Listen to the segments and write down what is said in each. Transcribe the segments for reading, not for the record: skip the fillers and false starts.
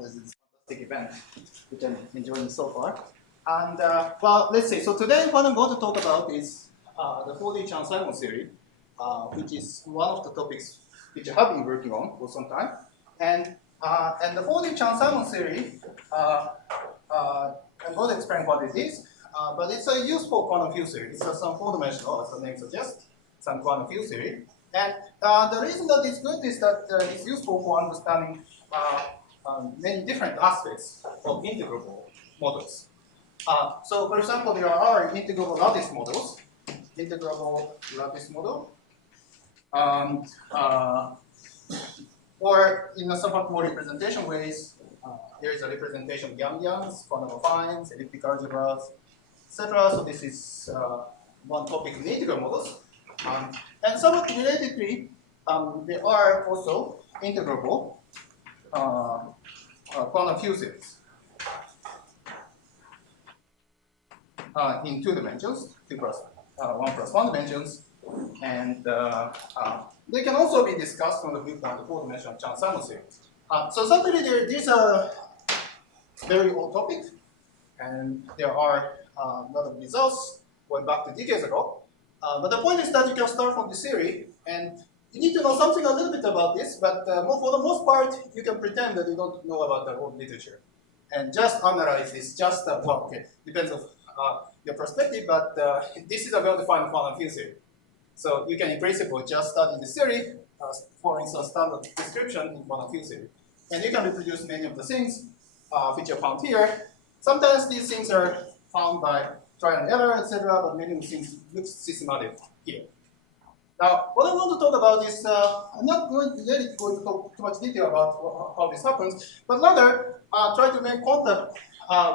what is this fantastic event, which I'm enjoying so far. And well, let's see. So today, what I'm going to talk about is the 4D Chern-Simons theory, which is one of the topics which I have been working on for some time. And the 4D Chern-Simons theory, I'm going to explain what it is, but it's a useful quantum field theory. It's some four-dimensional, as the name suggests, some quantum field theory. And the reason that it's good is that it's useful for understanding many different aspects of integrable models. So, for example, there are integrable lattice models, integrable lattice model, or in a somewhat more representation ways, there is a representation of Yang-Yangs, quantum affines, elliptic algebras, etc. So this is one topic in integral models. And somewhat relatedly, there are also integrable quantum field theories in 2 dimensions, 1 plus 1 dimensions, and they can also be discussed from the viewpoint of 4-dimensional Chern-Simons theory. So certainly these are very old topic, and there are a lot of results going back to decades ago. But the point is that you can start from this theory, and you need to know something a little bit about this, but for the most part, you can pretend that you don't know about the old literature. And just analyze this, just, well, okay, depends on your perspective, but this is a well-defined quantum field theory. So you can, in principle, just study this theory, for instance, standard description in quantum field theory. And you can reproduce many of the things which are found here. Sometimes these things are found by trial and error, etc., but many of the things look systematic here. Now, what I want to talk about is, I'm not going to talk too much detail about how this happens, but rather try to make contact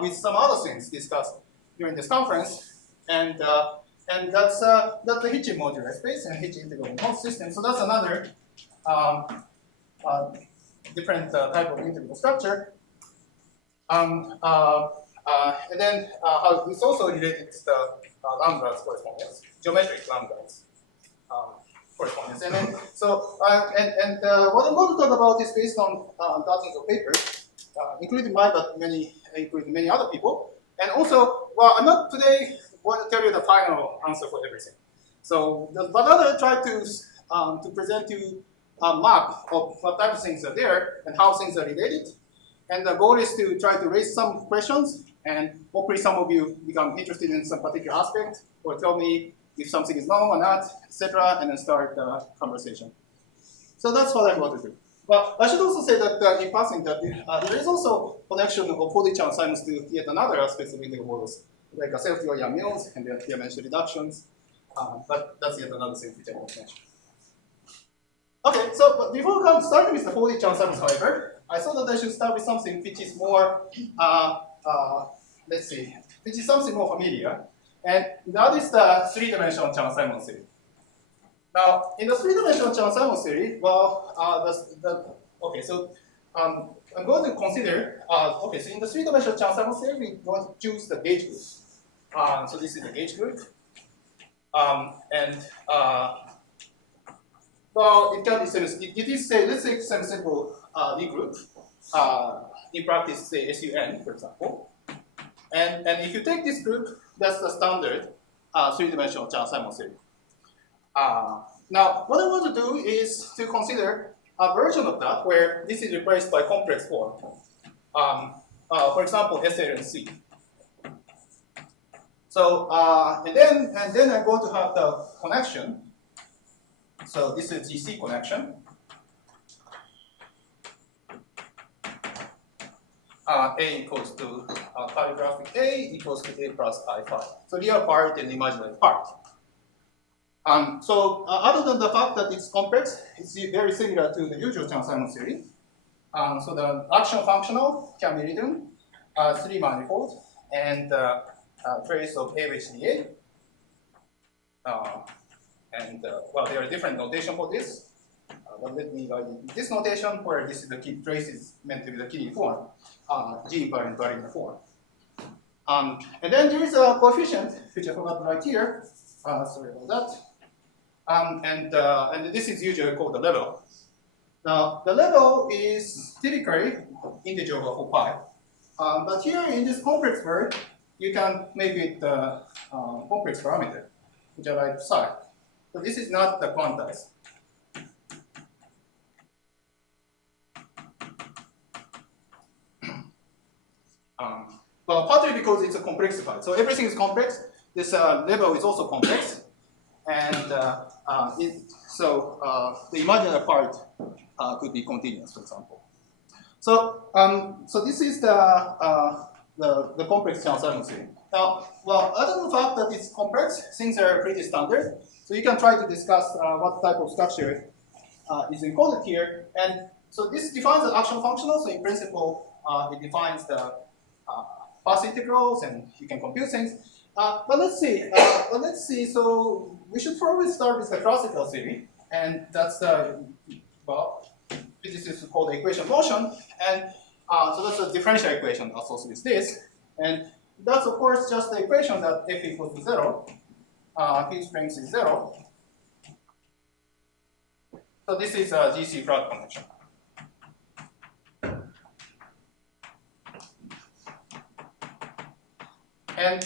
with some other things discussed during this conference, and that's the Hitchin modular space and Hitchin integral model system. So that's another different type of integral structure. And then it's also related to the Langlands correspondence, geometric Langlands correspondence. And then, so, what I'm going to talk about is based on dozens of papers, including mine, but including many other people. And also, well, I'm not today going to tell you the final answer for everything. So, but rather try to present you a map of what type of things are there and how things are related. And the goal is to try to raise some questions, and hopefully some of you become interested in some particular aspect, or tell me if something is known or not, etc., and then start the conversation. So that's what I'm going to do. But I should also say that in passing that there is also connection of 4D Chern-Simons to yet another aspect of integral models, like a self-Euler mills and their dimension reductions. But that's yet another thing which I won't mention. Okay, so but before starting with the 4D Chern-Simons, however, I thought that I should start with something which is more, let's see, which is something more familiar. And that is the 3-dimensional Chern-Simons theory. Now, in the 3-dimensional Chern-Simons theory, well, okay, so I'm going to consider, okay, so in the 3-dimensional Chern-Simons theory, we're going to choose the gauge group. So this is the gauge group. Well, it can be, it is, say, let's say semi-simple D group. In practice, say SUN, for example. And if you take this group, that's the standard 3-dimensional Chern-Simons theory. Now, what I want to do is to consider a version of that where this is replaced by complex form. For example, SL and C. So, and then I'm going to have the connection. So this is GC connection. A equals to calligraphic A equals to A plus I phi. So real part and imaginary part. So other than the fact that it's complex, it's very similar to the usual Chern-Simons theory. So the action functional can be written 3 manifold and trace of A with dA. Well, there are different notation for this. But let me write in this notation where this is the key trace is meant to be the key form, G invariant variant form. And then there is a coefficient which I forgot right here. Sorry about that. And this is usually called the level. Now, the level is typically integer over 4 pi. But here in this complex word, you can make it complex parameter, which I write psi. So this is not the quantized. Well, partly because it's a complexified. So everything is complex. This level is also complex. And the imaginary part could be continuous, for example. So, so this is the complex Chern-Simons theory. Now, well, other than the fact that it's complex, things are pretty standard. So you can try to discuss what type of structure is encoded here. And so this defines the action functional. So in principle, it defines the path integrals, and you can compute things. But let's see. So we should probably start with the classical theory, and that's the this is called the equation motion, and so that's a differential equation associated with this, and that's of course just the equation that f equals to 0, p strings is 0. So this is a GC flat connection. And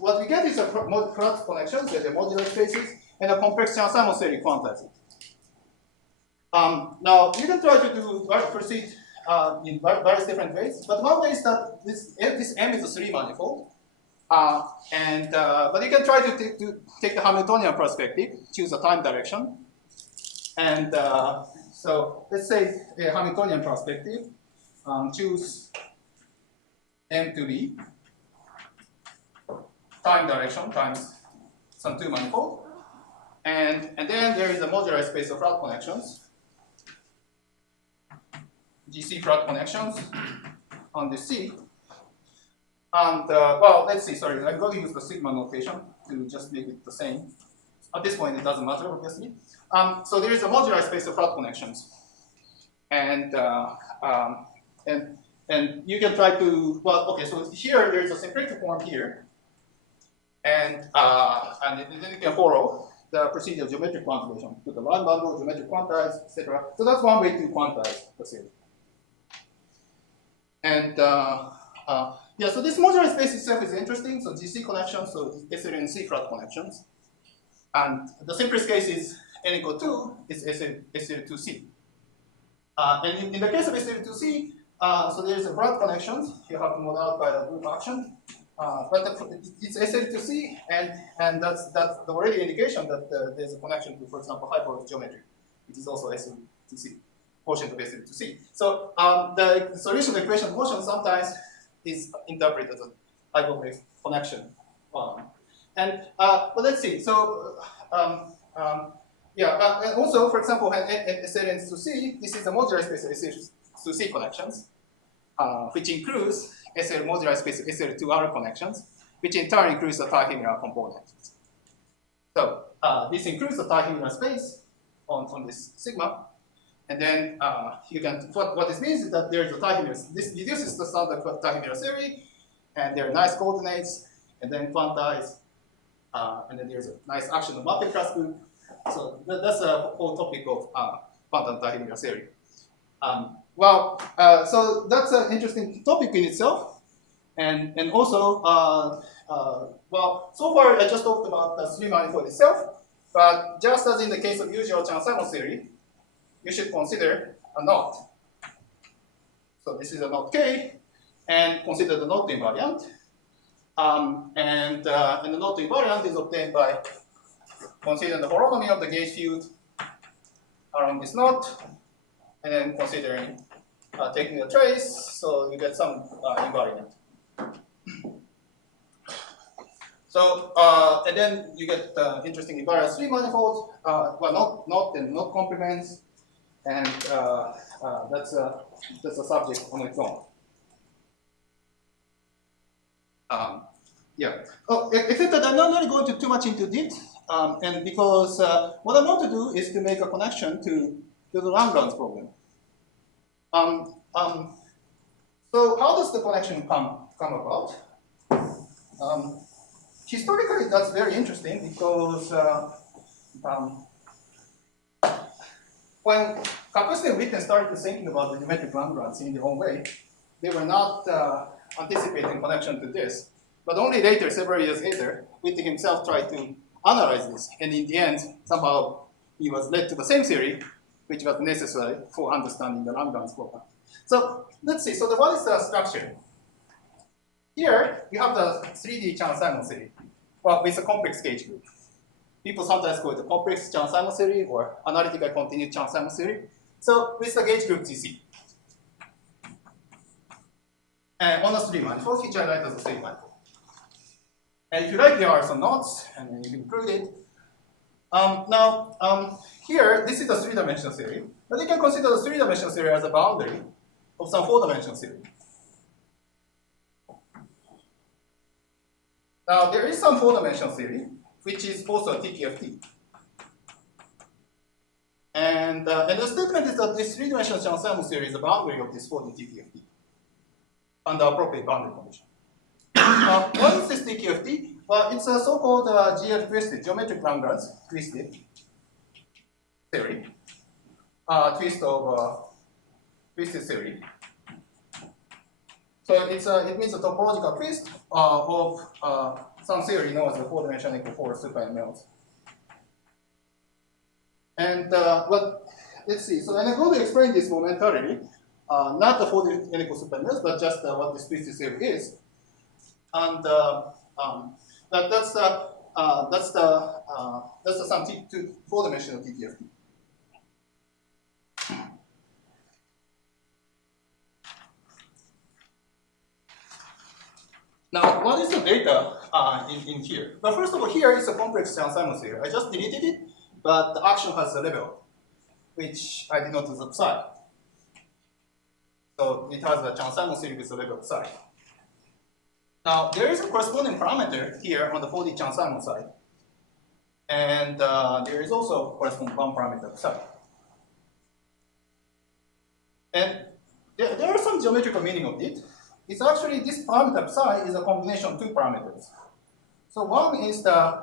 what we get is a flat connection, so the modular spaces, and a complex Chern-Simons theory quantizing. Now, you can try to proceed in various different ways, but one way is that this M is a 3 manifold. But you can try to take the Hamiltonian perspective, choose a time direction. And so let's say a Hamiltonian perspective, choose M to be time direction times some 2 manifold. And then there is a modular space of flat connections. GC flat connections on the C. And well, let's see, sorry, I'm going to use the sigma notation to just make it the same. At this point, it doesn't matter, obviously. So there is a modular space of flat connections. And you can try to, well, okay, so here there's a symplectic form here. And then you can follow the procedure of geometric quantization, put the line bundle, geometric quantize, etc. So that's one way to quantize the theory. And yeah, so this modular space itself is interesting. So GC connections, so SL and C flat connections. And the simplest case is n equal 2 is SL2C. And in the case of SL2C, so there's a flat connections. You have to model out by the group action. But it's SL2C, and that's the already indication that there's a connection to, for example, hyperboreal geometry, which is also SL2C, quotient of SL2C. So the solution of the equation of motion sometimes is interpreted as a hyperbolic connection. But let's see. So yeah, and also, for example, when SL ends to C, this is a modular space of SL2C connections, which includes SL modular space of SL2R connections, which in turn includes the Tyrrell component. So this includes the Tyrrell space on this sigma. And then you can, what this means is that there is a Tyrrell, this reduces the standard Tyrrell theory, and there are nice coordinates, and then quantize, and then there's a nice action of mapping class group. So that's a whole topic of quantum Tyrrell theory. So that's an interesting topic in itself. And also, well, so far I just talked about the 3 manifold itself, but just as in the case of usual Chern-Simons theory, you should consider a knot. So this is a knot K, and consider the knot invariant. And the knot invariant is obtained by considering the holonomy of the gauge field around this knot, and then considering taking a trace, so you get some invariant. So and then you get interesting invariant 3 manifolds, well, not complements, and that's a subject on its own. Yeah. Oh, except that I'm not really going too much into it, and because what I want to do is to make a connection to the Langlands problem. So how does the connection come about? Historically, that's very interesting because when Kapustin and Witten started thinking about the geometric Langlands in their own way, they were not anticipating connection to this. But only later, several years later, Witten himself tried to analyze this. And in the end, somehow he was led to the same theory, which was necessary for understanding the Langlands problem. So let's see. So what is the structure? Here, you have the 3D Chern-Simons theory, well, with a complex gauge group. People sometimes call it the complex Chern-Simons theory or analytically continued Chern-Simons theory. So with the gauge group GC. And on a 3 manifold, which I write as a 3 manifold. And if you like, there are some notes, and then you can include it. Here, this is the 3-dimensional theory, but you can consider the 3-dimensional theory as a boundary of some 4-dimensional theory. Now, there is some 4-dimensional theory, which is also a TKFT. And the statement is that this 3-dimensional Chern-Simons theory is a boundary of this 4D TKFT under appropriate boundary condition. What is this TKFT? Well, it's a so-called GL twisted, geometric Langlands twisted theory, twisted theory. So it means a topological twist of some theory known as the 4-dimensional equal 4 super MLs. And let's see. So I'm going to explain this momentarily, not the 4-dimensional equal super MLs, but just what this twisted theory is. And that's the some 4-dimensional TTFT. Now, what is the data in here? Well, first of all, here is a complex Chern-Simons theory. I just deleted it, but the action has a level, which I did not use psi. So it has a Chern-Simons theory with a level of psi. Now, there is a corresponding parameter here on the 4D Chern-Simons side. And there is also corresponding one parameter of psi. And there are some geometrical meaning of it. It's actually, this parameter psi is a combination of 2 parameters. So one is the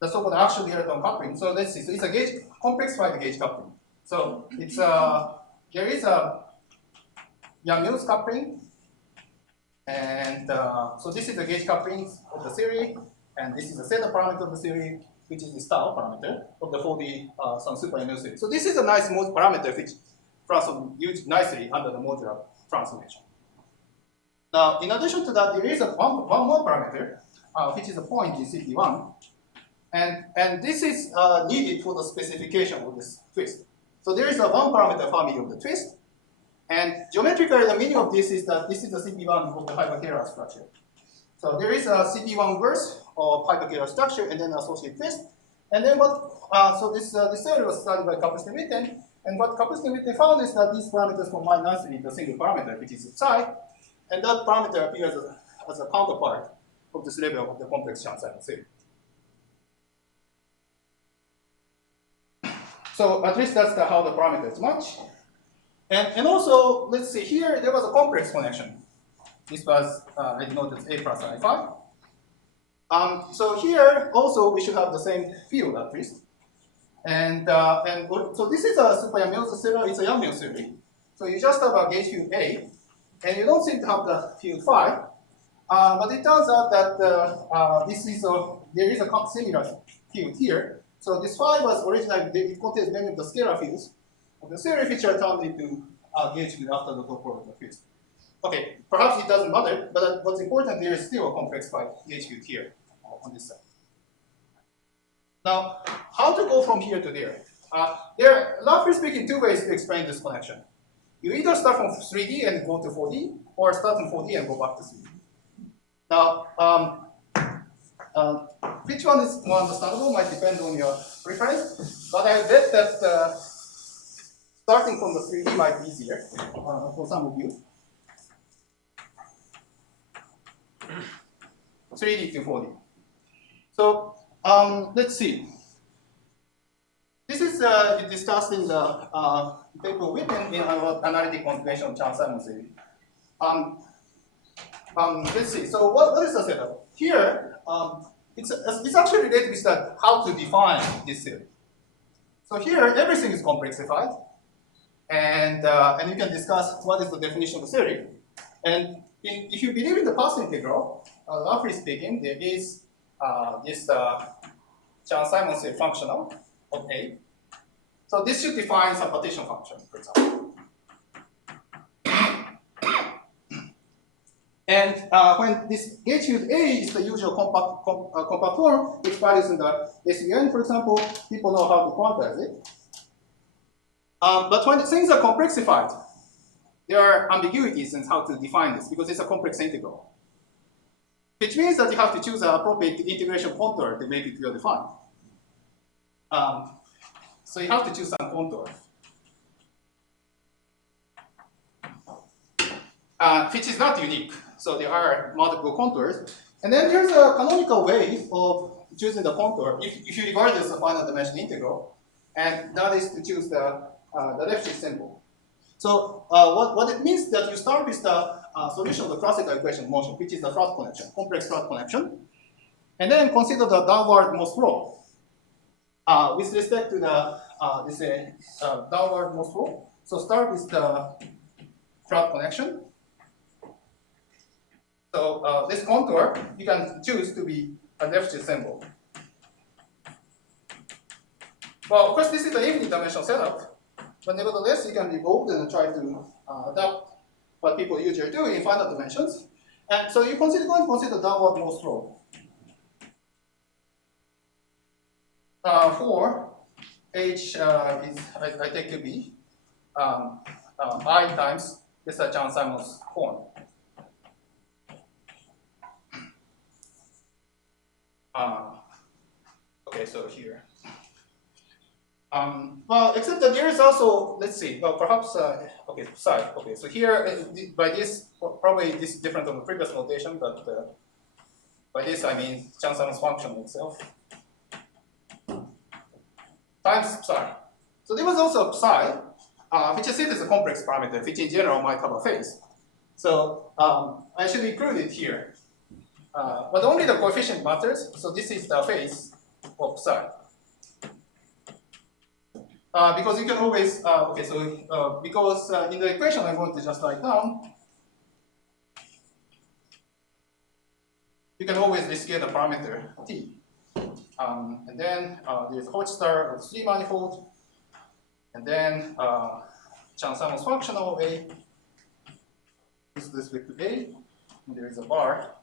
so-called axial dialecton coupling. So let's see. So it's a gauge, complex-wide gauge coupling. So it's there is a Yang-Mills coupling, and so this is the gauge coupling of the theory, and this is the theta parameter of the theory, which is the style parameter of the 4D some super ML theory. So this is a nice parameter which transforms used nicely under the modular transformation. Now, in addition to that, there is one more parameter, which is a point in CP1, and this is needed for the specification of this twist. So there is a one parameter family of the twist, and geometrically the meaning of this is that this is the CP1 of the hyperkähler structure. So there is a CP1 verse of hyperkähler structure and then associated twist, and then so this theory was studied by Kapustin and Witten, and what Kapustin and Witten found is that these parameters combine nicely into a single parameter, which is psi, and that parameter appears as a counterpart of this level of the complex Chern-Simons theory. So at least that's how the parameters match. And also, let's see, here there was a complex connection. This was, I denoted A plus I phi. So here also we should have the same field at least. And so this is a super Yang-Mills theory, it's a Yang-Mills theory. So you just have a gauge field A, and you don't seem to have the field phi. But it turns out that there is a similar field here. So this phi was originally, it contains many of the scalar fields of the theory which are turned into gauge field after the topological fields. Okay, perhaps it doesn't matter, but what's important, there is still a complex phi gauge field here on this side. Now, how to go from here to there? There are, roughly speaking, 2 ways to explain this connection. You either start from 3D and go to 4D, or start from 4D and go back to 3D. Now, which one is more understandable might depend on your preference, but I bet that starting from the 3D might be easier for some of you. 3D to 4D. So let's see. This is discussed in the paper written in analytic configuration of Chern-Simons theory. Let's see. So what is the setup? Here, it's actually related with that how to define this theory. So here, everything is complexified, and you can discuss what is the definition of the theory. And if you believe in the path integral, roughly speaking, there is this Chern-Simons functional of A. So this should define some partition function, for example. And when this gauge field A is the usual compact form, which values in the SUN, for example, people know how to quantize it. But when things are complexified, there are ambiguities in how to define this because it's a complex integral. Which means that you have to choose an appropriate integration contour to make it well defined. So you have to choose some contour. Which is not unique. So there are multiple contours. And then there's a canonical way of choosing the contour if you regard this as a finite dimension integral. And that is to choose the Lefschetz symbol. So what it means that you start with the solution of the classical equation of motion, which is the flat connection, complex flat connection. And then consider the downward-most flow. With respect to the downward-most flow, so start with the flat connection. So this contour, you can choose to be a Lefschetz symbol. Well, of course, this is an infinite dimensional setup, but nevertheless, you can be bold and try to adapt what people usually do in finite dimensions. And so you going to consider downward-most flow. For H is, I take to be I times this Chern-Simons form. Okay, so here. Well, except that there is also, let's see, well, perhaps, okay, psi. Okay, so here, by this, probably this is different from the previous notation, but by this I mean Chern-Simons function itself times psi. So there was also psi, which is a complex parameter, which in general might have a phase. So I should include it here. But only the coefficient matters, so this is the phase of psi. Because you can always, okay, so because in the equation I'm going to just write down, you can always rescale the parameter t. And then there's Hochstar of 3 manifold, and then Chern-Simons functional A with respect to A, and there is a bar.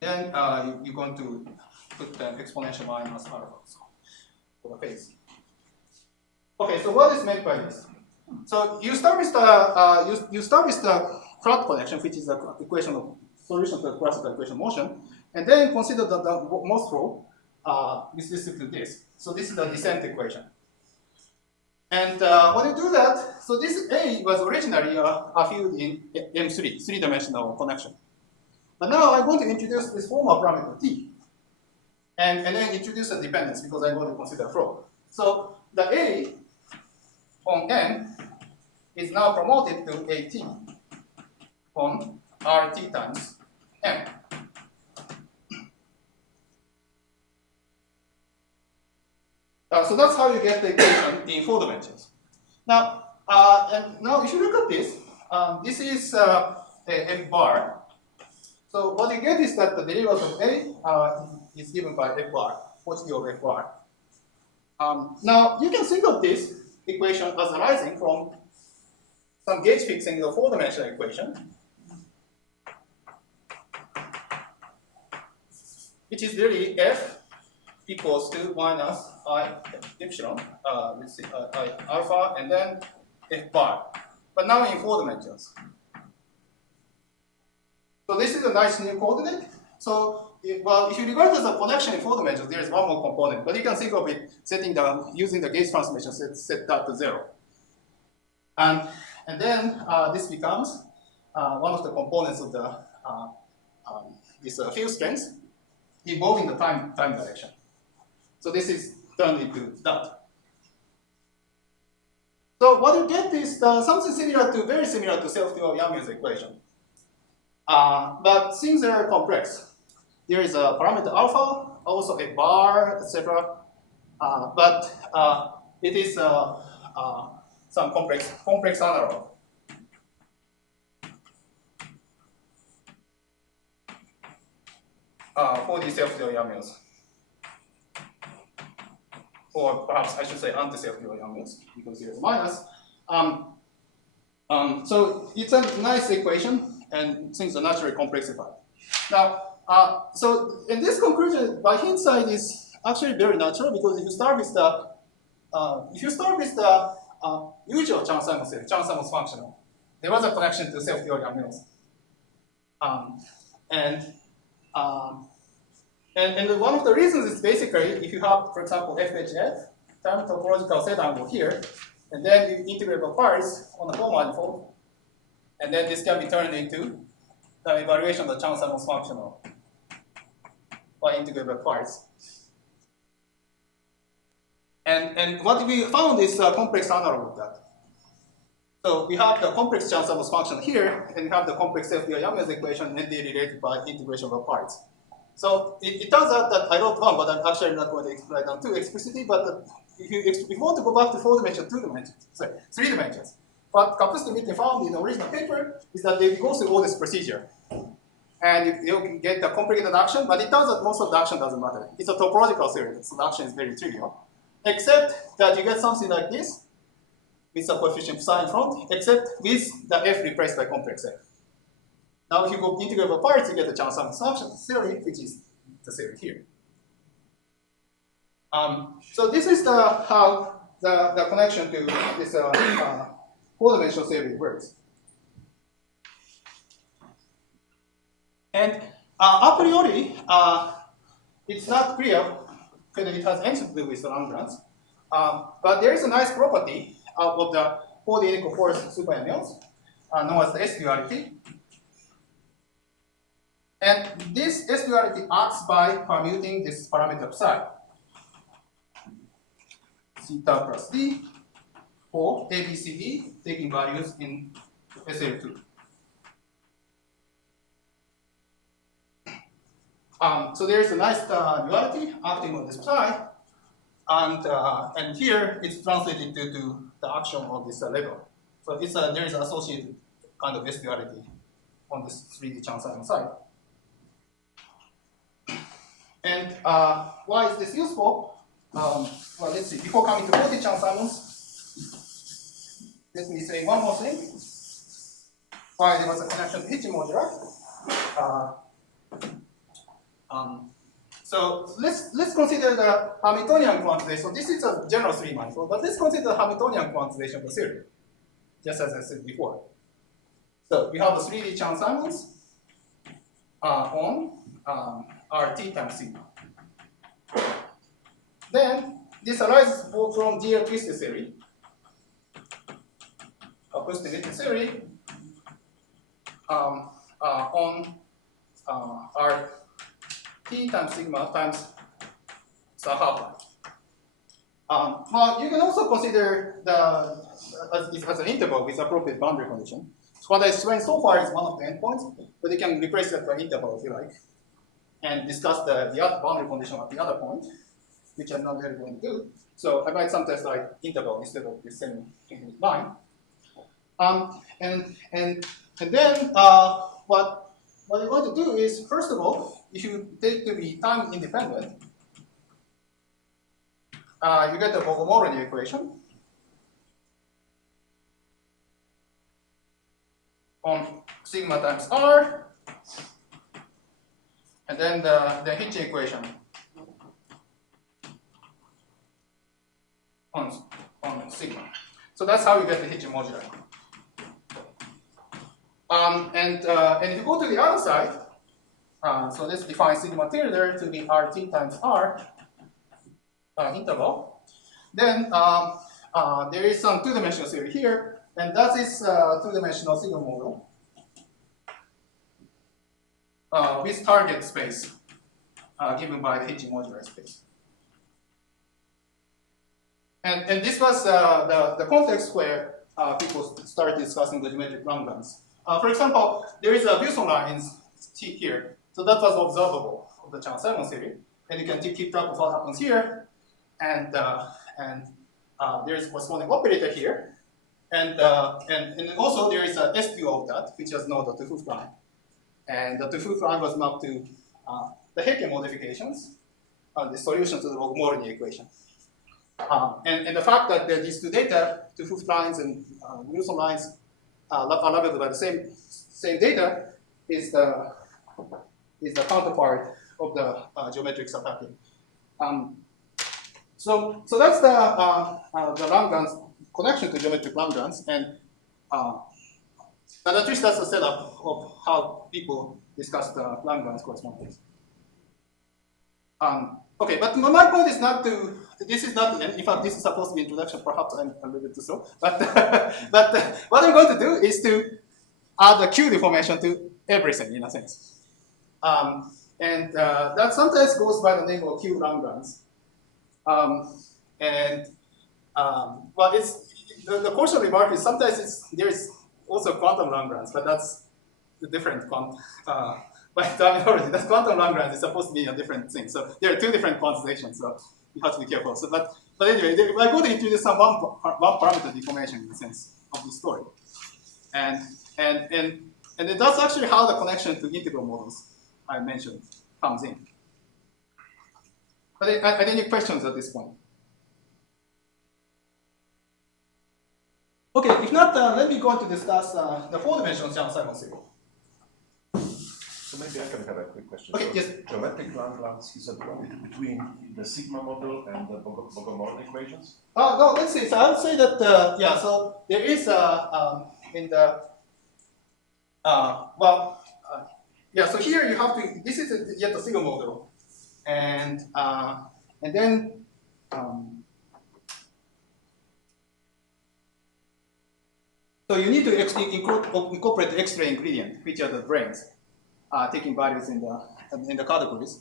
Then you're going to put the exponential minus alpha for the phase. Okay, so what is meant by this? So you start with the flat connection, which is the equation of solution to the classical equation of motion, and then consider the most flow with respect to this. So this is the descent equation. And when you do that, so this A was originally a field in M3, three-dimensional connection. But now I'm going to introduce this formal parameter T. And then introduce a dependence because I'm going to consider flow. So the A on M is now promoted to AT on RT times M. So that's how you get the equation in 4 dimensions. Now, now if you look at this, this is M bar. So what you get is that the derivative of A is given by F bar, quantity of F bar. Now you can think of this equation as arising from some gauge fixing in the 4-dimensional equation, which is really F equals to minus I epsilon, let's see, I alpha, and then F bar, but now in 4 dimensions. So this is a nice new coordinate. So, well, if you regard it as a connection in 4 dimensions, there is one more component, but you can think of it using the gauge transformation set that to 0. And then this becomes one of the components of the this field strength involving the time direction. So this is turned into that. So what you get is something very similar to self-Yamazaki equation. But things are complex. There is a parameter alpha also a bar, etc. But it is some complex analog. For the self-dual Yamils. Or perhaps I should say anti-self-dual Yamils, because here's a minus. So it's a nice equation, and things are naturally complexified. Now, so in this conclusion, by hindsight, is actually very natural, because if you start with the usual Chern-Simons theory, Chern-Simons functional, there was a connection to self-dual Yamils. And one of the reasons is basically if you have, for example, FHF, time topological set angle here, and then you integrate the parts on the home manifold, and then this can be turned into the evaluation of the Chern-Simons functional by integrable parts. And what we found is a complex analog of that. So we have the complex Chern-Simons function here, and we have the complex self-dual Yamils equation, and they related by integration of parts. So it turns out that I wrote one, but I'm actually not going to write down two explicitly. But if you want to go back to 4 dimensions, 2 dimensions, sorry, 3 dimensions, what Kapustin found in the original paper is that they go through all this procedure. And you get the complicated action, but it turns out most of the action doesn't matter. It's a topological theory, so the action is very trivial. Except that you get something like this, with a coefficient psi in front, except with the f replaced by complex f. Now, if you go integrable parts, you get the Chern-Simons function theory, which is the theory here. So this is how the connection to this 4-dimensional theory works. And a priori, it's not clear whether it has anything to do with the Langlands, but there is a nice property of the 4D equal force super Yamils, known as the S duality. And this S duality acts by permuting this parameter psi, theta plus d, for ABCD, taking values in SL2. So there is a nice duality acting on this psi, and here it's translated to the action on this level. So it's there is an associated kind of S duality on this 3D Chern-Simons side. And why is this useful? Well, let's see. Before coming to 4D Chern-Simons, let me say one more thing. Why there was a connection to Hitchin modular. So let's consider the Hamiltonian quantization. So this is a general 3 manifold, but let's consider the Hamiltonian quantization of the theory, just as I said before. So we have the 3D Chern-Simons on RT times sigma. Then this arises both from DL twisted theory, acoustic theory, on RT times sigma times the half-life. Well, you can also consider as an interval with appropriate boundary condition. So what I explained so far is one of the endpoints, but you can replace that by interval if you like, and discuss the other boundary condition at the other point, which I'm not really going to do. So I might sometimes like interval instead of the same line. And then what you want to do is, first of all, if you take to be time independent, you get the Bogomolny equation on sigma times r, and then the Hitchin equation on sigma. So that's how you get the Hitchin modular. And if you go to the other side, so let's define sigma tilde to be RT times R interval. Then there is some 2-dimensional theory here, and that is 2-dimensional sigma model with target space given by the Hitchin modular space. And this was the context where people started discussing the geometric Langlands. For example, there is a Wilson lines here. So that was observable of the Chern-Simons theory. and you can keep track of what happens here, and there is a corresponding operator here, and also there is a SQ of that, which has no the Tufu prime, and the Tufu prime was mapped to the Hitchin modifications, the solution to the Morley equation. And the fact that these two data, Tufu lines and Wilson lines, are labeled by the same data is the counterpart of the geometric subpacking. So that's the Langlands connection to geometric Langlands, and at least that's the setup of how people discuss the Langlands correspondence. Okay, but my point is not to. This is not. In fact, this is supposed to be introduction. Perhaps I'm a little bit too slow. But what I'm going to do is to add a Q deformation to everything in a sense, and that sometimes goes by the name of Q Langlands. But it's the caution remark is sometimes there's also quantum Langlands, but that's the different quantum. By terminology, that quantum Langlands is supposed to be a different thing. So there are two different quantizations, so you have to be careful. So, but anyway, I'm going to introduce some one parameter deformation in the sense of the story, and that's actually how the connection to integral models I mentioned comes in. But are there any questions at this point? Okay, if not, let me go on to discuss the four-dimensional Chern-Simons theory. So maybe I can have a quick question. Okay, so yes. Geometric Langlands is a product between the sigma model and the Bogomolny equations? No, let's see. So I would say that, yeah, so there is in the, yeah, so here you have to, this is yet a sigma model. And then, so you need to incorporate the extra ingredient, which are the branes, taking values in the categories,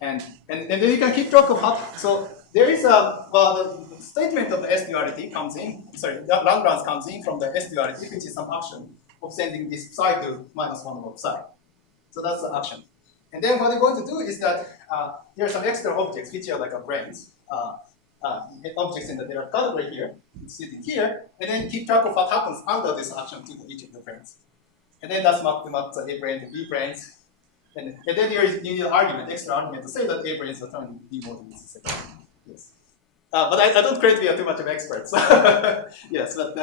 and then you can keep track of how. So there is the statement of the S duality comes in. Sorry, the Langlands comes in from the S duality, which is some action of sending this psi to -1 over psi. So that's the action. And then what we're going to do is that there are some extra objects which are like a branes. Objects in the data category here, sitting here, and then keep track of what happens under this action to each of the branes. And then that's mapped to A brane to B branes. And then you need an argument, extra argument to say that A branes return B model is the second. Yes. But I don't claim to be too much of an expert. So yes, but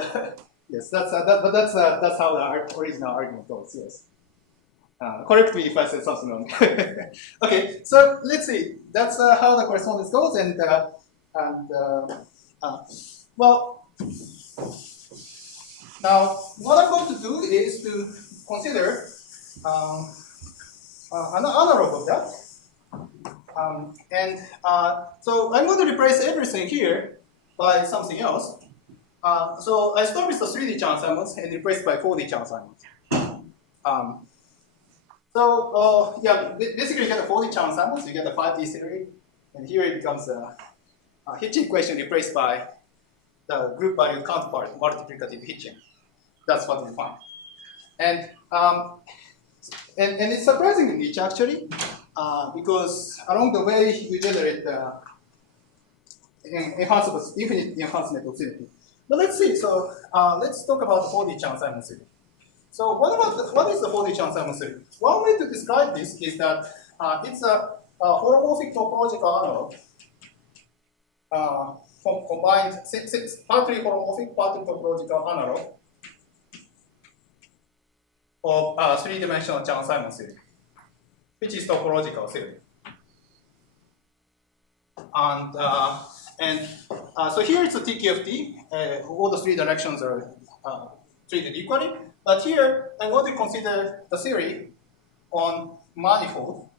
yes, that's how the original argument goes. Yes. Correct me if I said something wrong. Okay, so let's see. That's how the correspondence goes, well, now what I'm going to do is to consider an analog of that. So I'm going to replace everything here by something else. So I start with the 3D Chern-Simons and replace by 4D Chern-Simons. Yeah, basically you get a 4D Chern-Simons, you get a 5D theory, and here it becomes a Hitchin equation replaced by the group value counterpart, multiplicative Hitchin. That's what we find. And it's surprisingly rich actually, because along the way you generate infinite enhancement of symmetry. But let's see. So let's talk about the 4D Chern-Simons theory. So what is the 4D Chern-Simons theory? One way to describe this is that it's a holomorphic topological analog. Combined, partly holomorphic, partly topological analog of three-dimensional Chern-Simons theory, which is topological theory. And so here it's a TQFT. All the three directions are treated equally. But here I'm going to consider the theory on manifold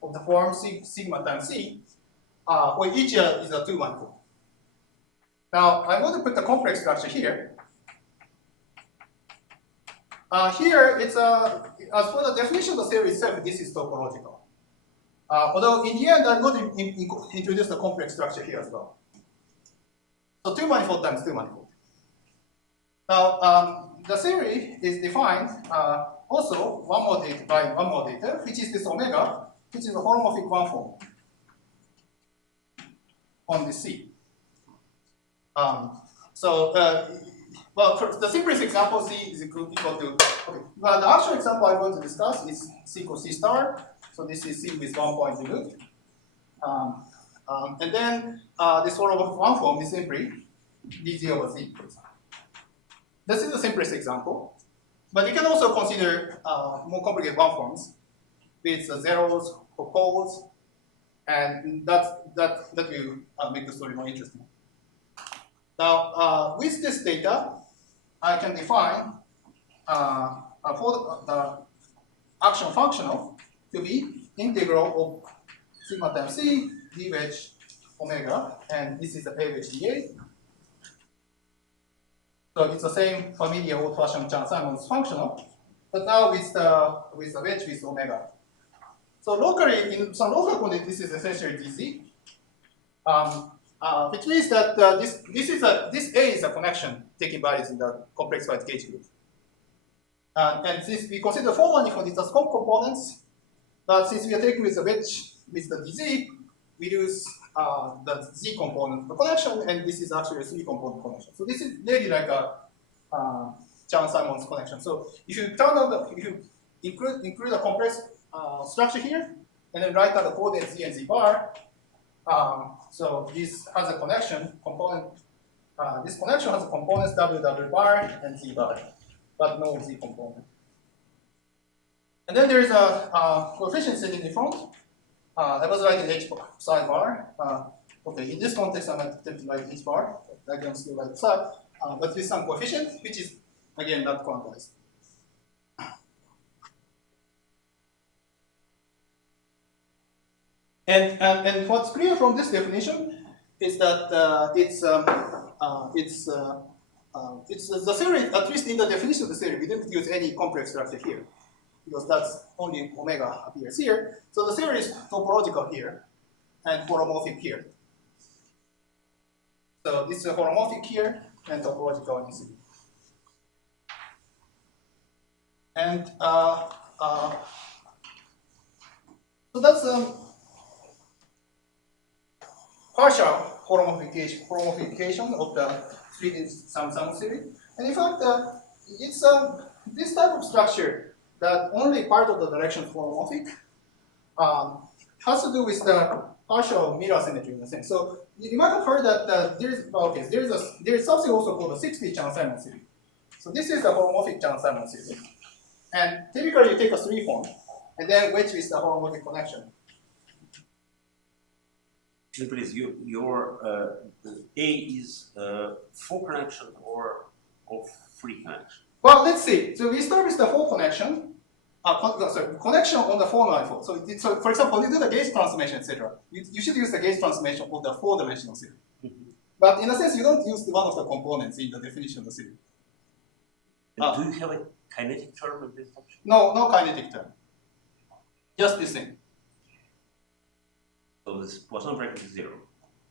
of the form sigma times C, where each is a 2 manifold. Now I'm going to put the complex structure here. Here it's as for the definition of the theory itself, this is topological. Although in the end I'm going to introduce the complex structure here as well. So 2 manifold times 2 manifold. Now the theory is defined also one more data by one more data, which is this omega, which is a holomorphic one form. on the C. Well, for the simplest example, C is equal to, okay. Well, the actual example I'm going to discuss is C equals C star. So this is C with 1 point removed. And then this form of one form is simply dz over z, for example. This is the simplest example. But you can also consider more complicated one forms with zeros or poles, and that will make the story more interesting. Now, with this data, I can define for the action functional to be integral of sigma times c d wedge omega, and this is the a wedge dA. So it's the same familiar old-fashioned Chern-Simons functional, but now with the wedge with omega. So locally, in some local condition, this is essentially dz, which means that this A is a connection taking values in the complex wide gauge group. And since we consider four manifold as components, but since we are taking with the wedge with the dz, we use the z component of the connection, and this is actually a three component connection. So this is really like a Chern-Simons connection. So if you turn on if you include a complex structure here, and then write down the coordinates z and z bar. So this has a connection component. This connection has a components w bar and z bar, but no z component. And then there is a coefficient sitting in front. I was writing h psi bar. Okay, in this context, I'm attempting to write h bar. I can still write psi, but with some coefficient, which is again not quantized. And what's clear from this definition is that it's the theory, at least in the definition of the theory, we didn't use any complex structure here, because that's only omega appears here. So the theory is topological here and holomorphic here. So this is holomorphic here and topological in C. And so that's partial holomorphication of the 3D Chern-Simons theory. And in fact, it's this type of structure that only part of the direction holomorphic has to do with the partial mirror symmetry in a sense. So you might have heard that there is something also called the 6D Chern-Simons theory. So this is the holomorphic Chern-Simons theory. And typically you take a 3 form and then wedge with the holomorphic connection. Please, your A is full connection or free connection? Well, let's see. So we start with the full connection. Connection on the four manifold. So for example, you do the gauge transformation, etc. You should use the gauge transformation of the four-dimensional theory. But in a sense, you don't use one of the components in the definition of the theory. Do you have a kinetic term in this function? No, no kinetic term. Just this thing. So this Poisson bracket is 0.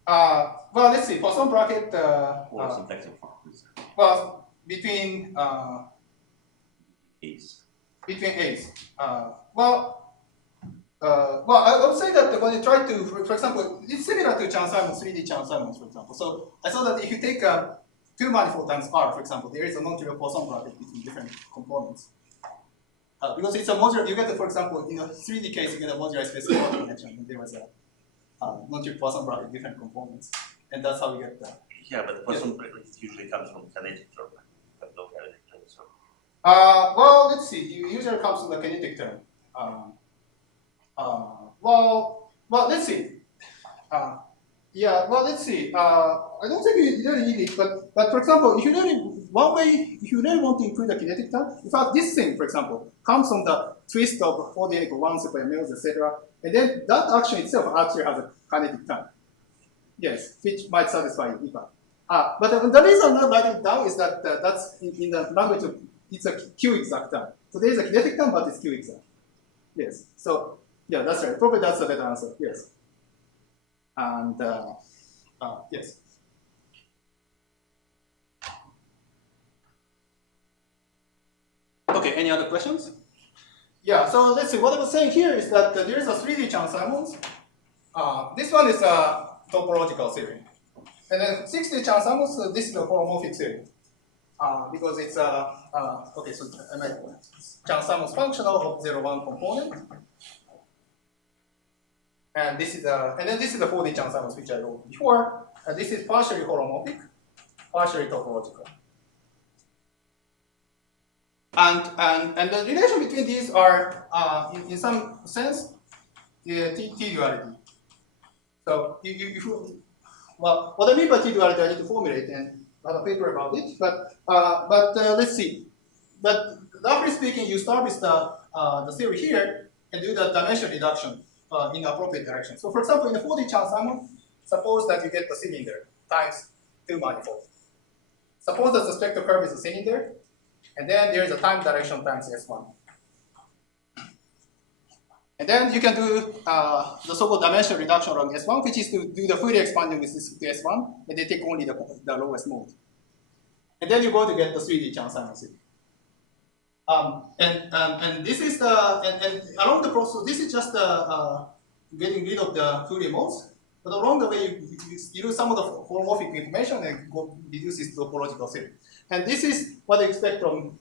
Well, let's see. Poisson bracket. Or symplectic form is 0. Well, between A's. Between A's. Well, I would say that when you try to, for example, it's similar to Chern-Simons, 3D Chern-Simons, for example. So I saw that if you take 2 manifold times R, for example, there is a non-trivial Poisson bracket between different components. Because it's a modular, you get, for example, in a 3D case, you get a moduli space connection, and there was a non-trivial Poisson bracket, different components, and that's how we get that. Yeah, but the Poisson bracket usually comes from kinetic term. But no kinetic term, so. Well, let's see. It usually comes from the kinetic term. Well, let's see. Yeah, well, let's see. I don't think you really need it, but for example, if you really want to include the kinetic term, in fact, this thing, for example, comes from the twist of 4D equal 1 super mLs, etc. And then that action itself actually has a kinetic term. Yes, which might satisfy you, in fact. But the reason I'm not writing it down is that that's in the language of it's a Q exact term. So there is a kinetic term, but it's Q exact. Yes. So yeah, that's right. Probably that's the better answer. Yes. And yes. Okay. Any other questions? Yeah. So let's see. What I was saying here is that there is a 3D Chern-Simons. This one is topological theory. And then 60 Chern-Simons, so this is the holomorphic theory. Because it's okay, so I meant Chern-Simons functional of 0, 1 component. And this is and then this is the 4D Chern-Simons which I wrote before. This is partially holomorphic, partially topological. And the relation between these are, in some sense, T-duality. So well, what I mean by T-duality, I need to formulate and have a paper about it. But let's see. But roughly speaking, you start with the theory here and do the dimension reduction in the appropriate direction. So for example, in the 4D Chern-Simons, suppose that you get the cylinder times 2 manifold. Suppose that the spectral curve is a cylinder, and then there is a time direction times S1. And then you can do the so-called dimension reduction along S1, which is to do the Fourier expansion with this to S1, and they take only the lowest mode. And then you're going to get the 3D Chern-Simons. And this is and along the process, this is just getting rid of the Fourier modes. But along the way, you use some of the holomorphic information and reduce this to topological theory. And this is what I expect from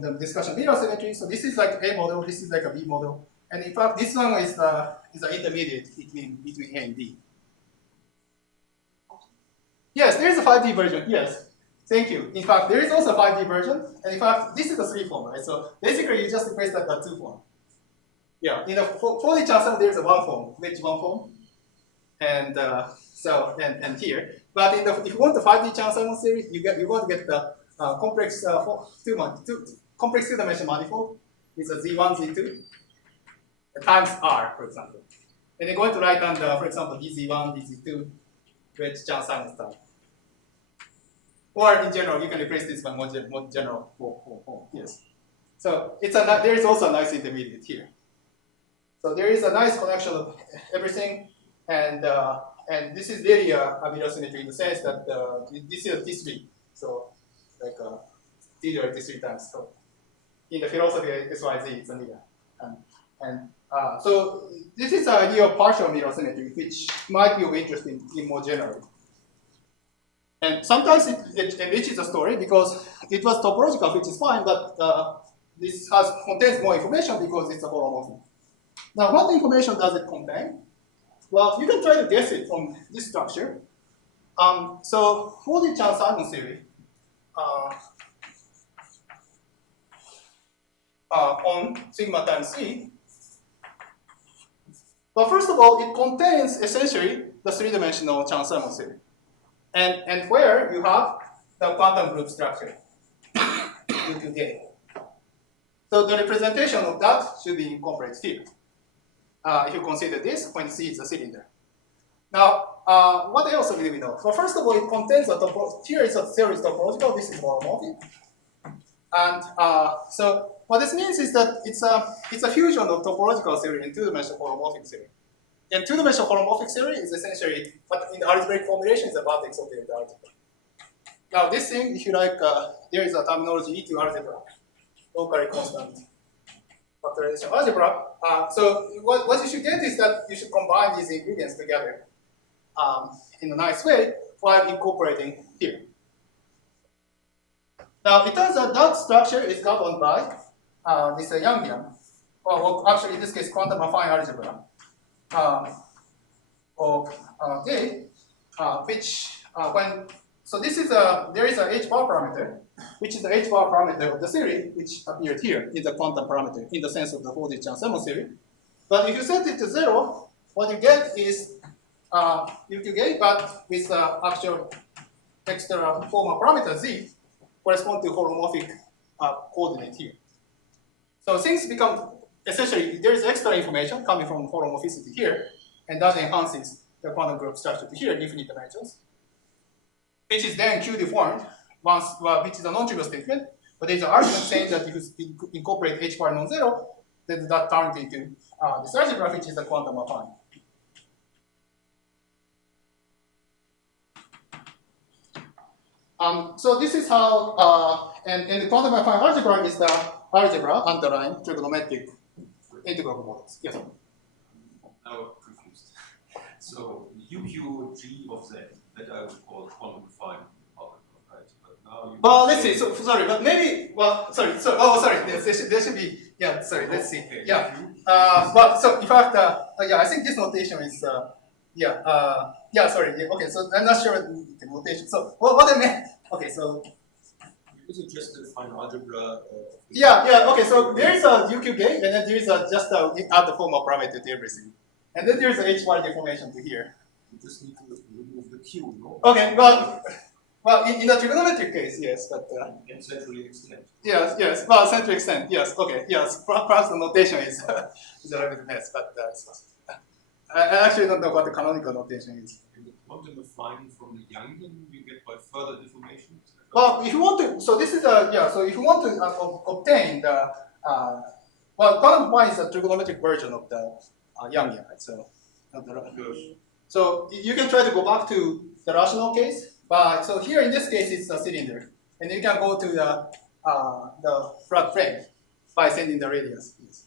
the discussion mirror symmetry. So this is like A model, this is like a B model. And in fact, this one is the intermediate between A and B. Yes, there is a 5D version, yes. Thank you. In fact, there is also a 5D version. And in fact, this is the 3 form, right? So basically, you just replace that 2 form. Yeah, in the 4D Chern-Simons, there is a 1 form, wedge 1 form. And and here. But if you want the 5D Chern-Simons theory, you're going to get the complex complex 2-dimensional manifold with a Z1, Z2 times R, for example. And you're going to write down for example, DZ1, DZ2, wedge Chern-Simons term. Or in general, you can replace this by more general form. Yes. So there is also a nice intermediate here. So there is a nice connection of everything, and this is really a mirror symmetry in the sense that this is a T3. So like T-dual T3 times. So in the philosophy of SYZ, it's a mirror. So this is an idea of partial mirror symmetry, which might be of interest in more generally. And sometimes it enriches the story because it was topological, which is fine, but this contains more information because it's a holomorphic. Now, what information does it contain? Well, you can try to guess it from this structure. So for the Chern-Simons theory, on sigma times C, well, first of all, it contains essentially the 3-dimensional Chern-Simons theory. And where you have the quantum group structure, U2K. So the representation of that should be incorporated here. If you consider this, when C is a cylinder. Now, what else do we know? So first of all, it contains a here is a theory is topological, this is holomorphic. And so what this means is that it's a fusion of topological theory and 2-dimensional holomorphic theory. And 2-dimensional holomorphic theory is essentially, but in the algebraic formulation, is a vertex of the algebra. Now, this thing, if you like, there is a terminology E2 algebra, locally constant factorization algebra. So what you should get is that you should combine these ingredients together in a nice way while incorporating here. Now, it turns out that structure is governed by this Yangian, well, actually in this case, quantum affine algebra. Of K, which so this is there is a h bar parameter, which is the h bar parameter of the theory, which appeared here in the quantum parameter in the sense of the 4D Chern-Simons theory. But if you set it to 0, what you get is U2K, but with actual extra formal parameter Z correspond to holomorphic coordinate here. So things become essentially, there is extra information coming from holomorphicity here, and that enhances the quantum group structure to here in infinite dimensions, which is then Q-deformed, which is a non-trivial statement, but there's an argument saying that if you incorporate h bar non-zero, then that turns into this algebra, which is the quantum affine. So this is how, and the quantum affine algebra is the algebra underlying trigonometric integral models. Yes. Now confused. So UQG of Z, that I would call quantum defined particle, right? But now you well, let's see. So sorry, but maybe. Well, sorry. So sorry. There should be. Yeah. Sorry. Let's see. Okay. Yeah. Well, so in fact, yeah, I think this notation is. Yeah. Yeah. Sorry. Yeah, okay. So I'm not sure the notation. So what I meant. Okay. So. Is it just a defined algebra? Yeah. Yeah. Okay. So there is a UQ gate, and then there is a just add the formal parameter to everything, and then there is a H1 deformation to here. You just need to remove the Q, no? Okay. Well, in the trigonometric case, yes, but. And centrally extend. Yes, yes. Well, centric extent. Yes. Okay. Yes. Perhaps the notation is is a little bit mess, but I actually don't know what the canonical notation is. And the quantum defined from the Youngian you get by further deformation. Well, if you want to, so this is a yeah. So if you want to obtain the well, quantum one is a trigonometric version of the Youngian, right? So you can try to go back to the rational case. But so here in this case it's a cylinder, and you can go to the flat plane by sending the radius. Yes.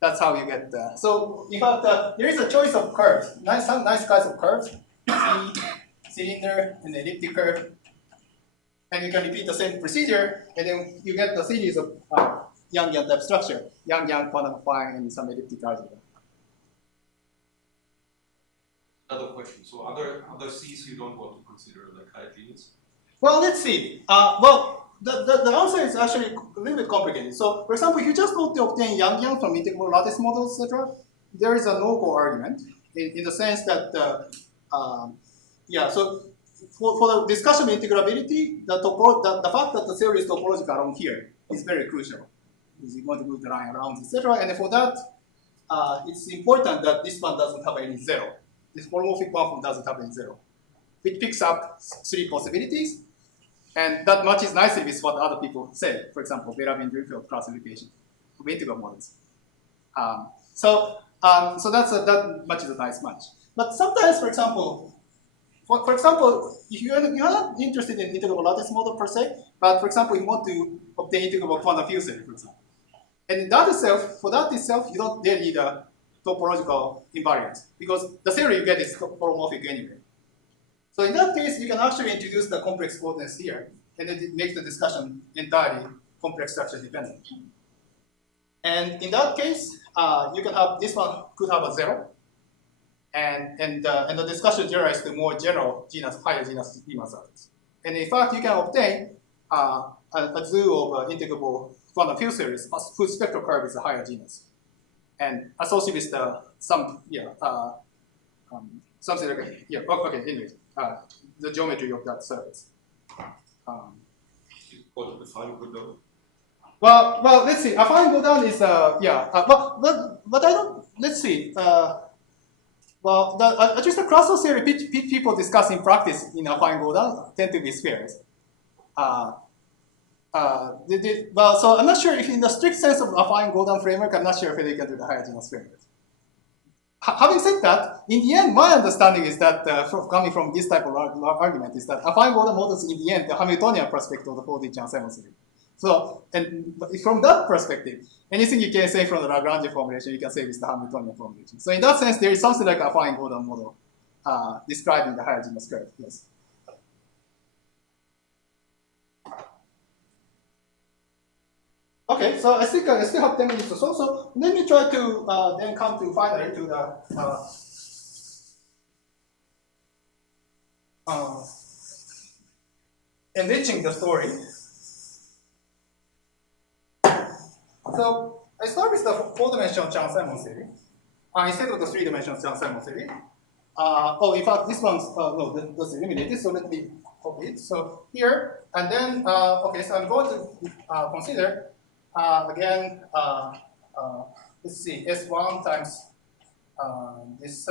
That's how you get the. So in fact, there is a choice of curves. Some nice kinds of curves. Cylinder and elliptic curve, and you can repeat the same procedure, and then you get the series of Youngian type structure, Youngian, quantum affine, and some elliptic algebra. Another question. So other C's you don't want to consider like hygienists? Well, let's see. Well, the answer is actually a little bit complicated. So, for example, if you just want to obtain Youngian from integrable lattice models, etc., there is a no-go argument in the sense that, yeah, so for the discussion of integrability, the fact that the theory is topological around here is very crucial. Because you want to move the line around, etc. And for that, it's important that this one doesn't have any zero. This holomorphic one doesn't have any zero. It picks up three possibilities, and that matches nicely with what other people say. For example, Belavin-Driefield classification of integral models. So that matches a nice match. But sometimes, for example, if you're not interested in integrable lattice model per se, but for example, you want to obtain integrable quantum field theory, for example. And for that itself, you don't really need a topological invariance because the theory you get is holomorphic anyway. So in that case, you can actually introduce the complex coordinates here, and then it makes the discussion entirely complex structure dependent. And in that case, you can have this one could have a zero, and the discussion generalizes to more general genus, higher genus Riemann circles. And in fact, you can obtain a zoo of integrable quantum field series whose spectral curve is a higher genus, and associated with something like okay. Anyways, the geometry of that surface. Quantum defined would know. Well, let's see. Affine go down is but I don't. Let's see. Well, at least the classical theory people discuss in practice in affine go down tend to be spheres. Well, so I'm not sure if in the strict sense of affine go down framework, I'm not sure if they can do the higher genus framework. Having said that, in the end, my understanding is that coming from this type of argument is that affine go down models in the end the Hamiltonian perspective of the 4D Chern-Simons theory. So, and from that perspective, anything you can say from the Lagrange formulation, you can say with the Hamiltonian formulation. So in that sense, there is something like a affine go down model describing the higher genus curve. Yes. Okay, so I think I still have 10 minutes or so. So let me try to then come to finally to the enriching the story. So I start with the 4-dimensional Chern-Simons theory instead of the 3-dimensional Chern-Simons theory. In fact, this one's no, that's eliminated. So let me copy it. So here and then okay. So I'm going to consider. Again, let's see, S1 times this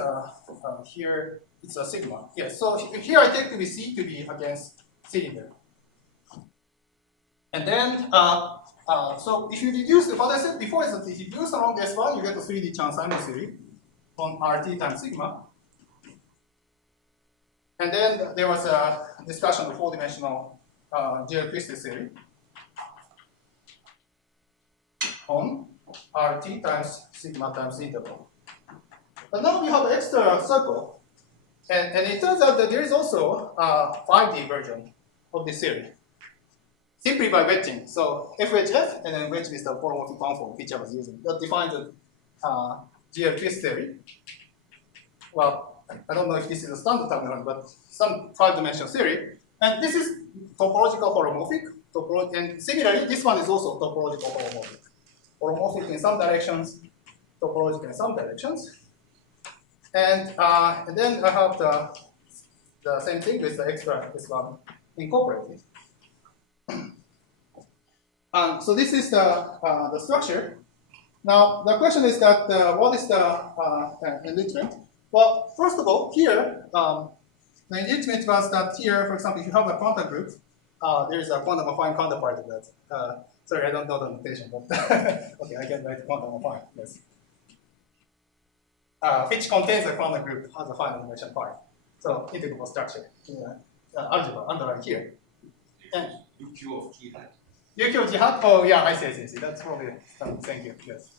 here, it's a sigma. Yes, so here I take to be C to be against cylinder. And then, so if you reduce, what I said before is that if you reduce along the S1, you get the 3D Chern-Simons theory on RT times sigma. And then there was a discussion of 4-dimensional Gere-Twisted theory on RT times sigma times interval. But now we have an extra circle And it turns out that there is also a 5D version of this theory, simply by wedging. So FHF and then wedge with the polymorphic conform, which I was using. That defines the GL twist theory. Well, I don't know if this is a standard terminology, but some 5-dimensional theory. And this is topological holomorphic. And similarly, this one is also topological holomorphic. Holomorphic in some directions, topological in some directions. And then I have the same thing with the extra S1 incorporated. So this is the structure. Now the question is that what is the enrichment? Well, first of all, here the enrichment was that here, for example, if you have a quantum group, there is a quantum affine counterpart of that. Sorry, I don't know the notation, but okay, I can write quantum affine. Yes. Which contains a quantum group as a final dimension part. So integrable structure, algebra underlying here. And UQ of T hat. UQ of T hat? Oh yeah, I see. That's probably thank you. Yes.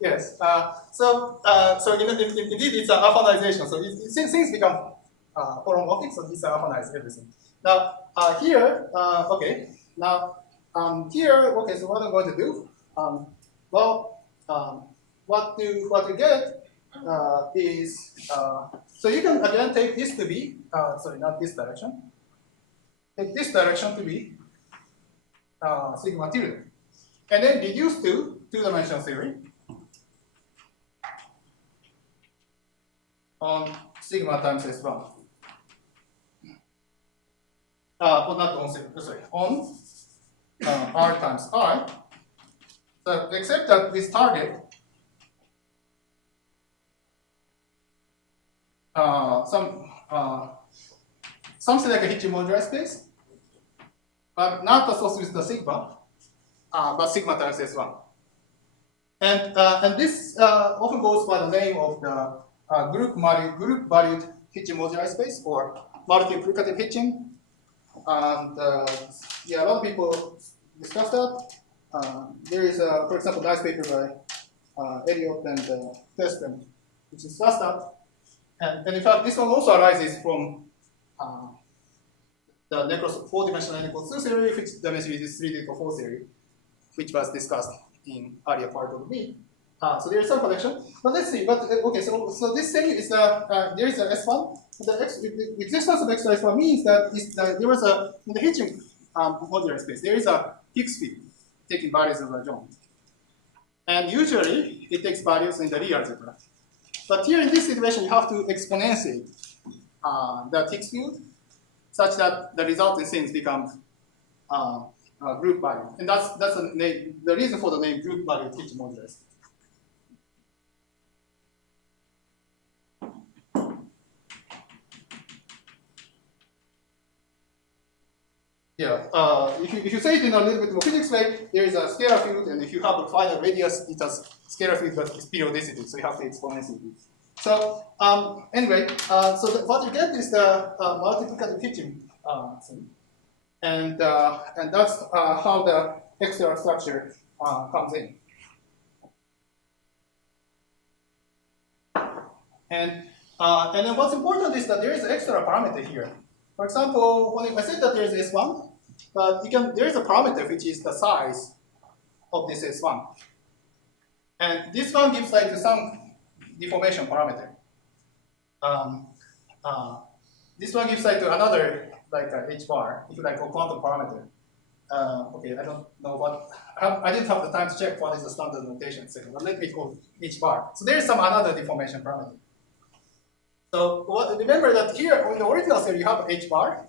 Yes. So indeed it's an affinization. So things become holomorphic. So this affinize everything. Now here, okay. Now here, okay. So what I'm going to do? What you get is, so you can again take this to be, sorry, not this direction. Take this direction to be sigma tilde. And then reduce to two-dimensional theory on sigma times S1. Well, not on sigma, sorry, on R times I. So except that this target something like a Hitchin moduli space, but not associated with the sigma, but sigma times S1. And this often goes by the name of the group valued Hitchin moduli space or multiplicative Hitchin. And yeah, a lot of people discuss that. There is, for example, a nice paper by Elliott and Teston, which discuss that. And in fact, this one also arises from the necros 4-dimensional n equals 2 theory, which dimension is 3D equal 4 theory, which was discussed in earlier part of the week. So there is some connection. But let's see. But okay, so this thing is there is a S1. The existence of extra S1 means that there was in the Hitchin modular space there is a Higgs field taking values of a joint, and usually it takes values in the real algebra. But here in this situation, you have to exponentiate the Higgs field such that the resulting things become group value, and that's the reason for the name group value Hitchin modulus. Yeah, if you say it in a little bit more physics way, there is a scalar field, and if you have a finite radius, it has scalar field, but it's periodicity, so you have to exponentiate it. So anyway, what you get is the multiplicative Hitchin thing, and that's how the extra structure comes in. And then what's important is that there is an extra parameter here. For example, when I said that there is S1, but there is a parameter which is the size of this S1. And this one gives like some deformation parameter. This one gives like another like H bar, if you like a quantum parameter. Okay, I don't know what, I didn't have the time to check what is the standard notation second, but let me call H bar. So there is some another deformation parameter. So remember that here in the original theory you have H bar,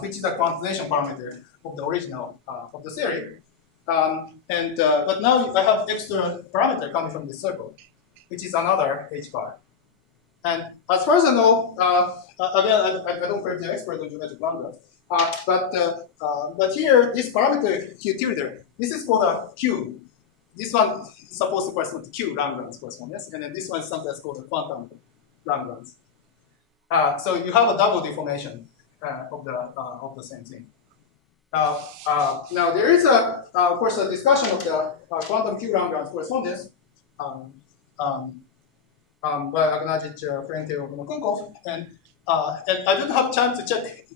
which is a quantization parameter of the original of the theory, but now I have extra parameter coming from this circle, which is another H bar. And as far as I know, again I don't claim the expert on geometric Langlands, but here this parameter Q tilde, this is called a Q. This one is supposed to correspond to Q Langlands correspondence, and then this one is sometimes called a quantum Langlands. So you have a double deformation of the same thing. Now there is of course a discussion of the quantum Q Langlands correspondence. by Agnajic, Frenteo, Kunkov, and I didn't have time to check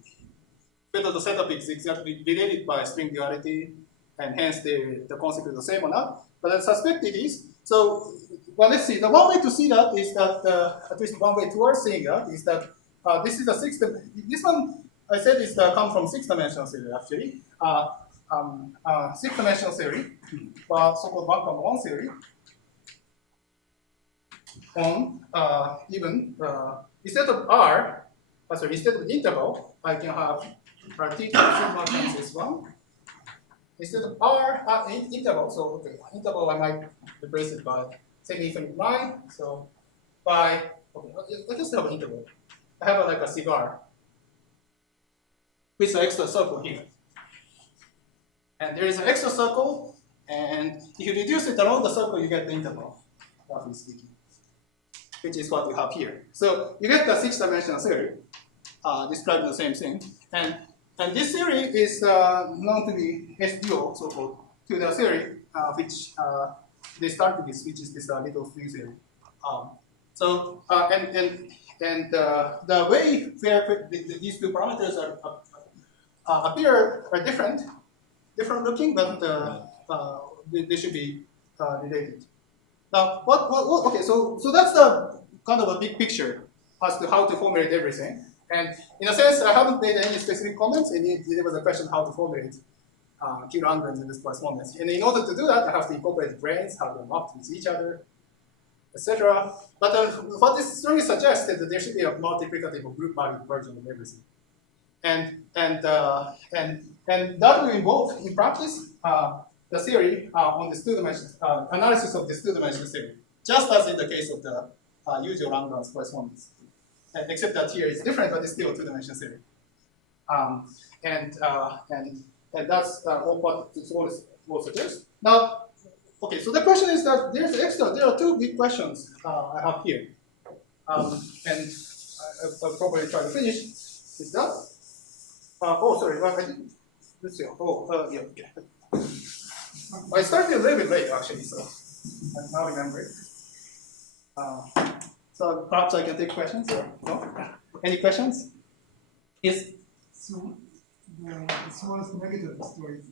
whether the setup is exactly related by string duality, and hence the concept is the same or not. But I suspect it is. So, well, let's see. The one way to see that is that, at least one way towards seeing that is that this is a this one I said is come from six-dimensional theory actually. Six-dimensional theory, so-called 1.1 theory, on even instead of R, sorry, instead of interval, I can have t times sigma times S1. Instead of R interval, so okay, interval I might replace it by semi-infinite line. So by okay, let's just have an interval. I have like a cigar with an extra circle here. And there is an extra circle, and if you reduce it around the circle, you get the interval, roughly speaking, which is what we have here. So you get the six-dimensional theory describing the same thing. And this theory is known to be S-dual, so-called, to the theory which they started with, which is this little string theory. The way where these two parameters appear are different looking, but they should be related. Now, okay, so that's the kind of a big picture as to how to formulate everything. And in a sense, I haven't made any specific comments. There was a question how to formulate Q-Langlands in this correspondence. And in order to do that, I have to incorporate branes, how they're mapped with each other, etc. But what this strongly suggests is that there should be a multiplicative or group valued version of everything. And that will involve, in practice, the theory on this two-dimensional analysis of this two-dimensional theory, just as in the case of the usual Langlands correspondence. Except that here it's different, but it's still a two-dimensional theory. And that's what this all suggests. Now, okay, so the question is that there are two big questions I have here. And I'll probably try to finish with that. Oh, sorry, I didn't. Let's see. Oh, yeah, okay. I started a little bit late, actually, so I'm now remembering. So perhaps I can take questions or no? Any questions? Yes? So the smallest negative story is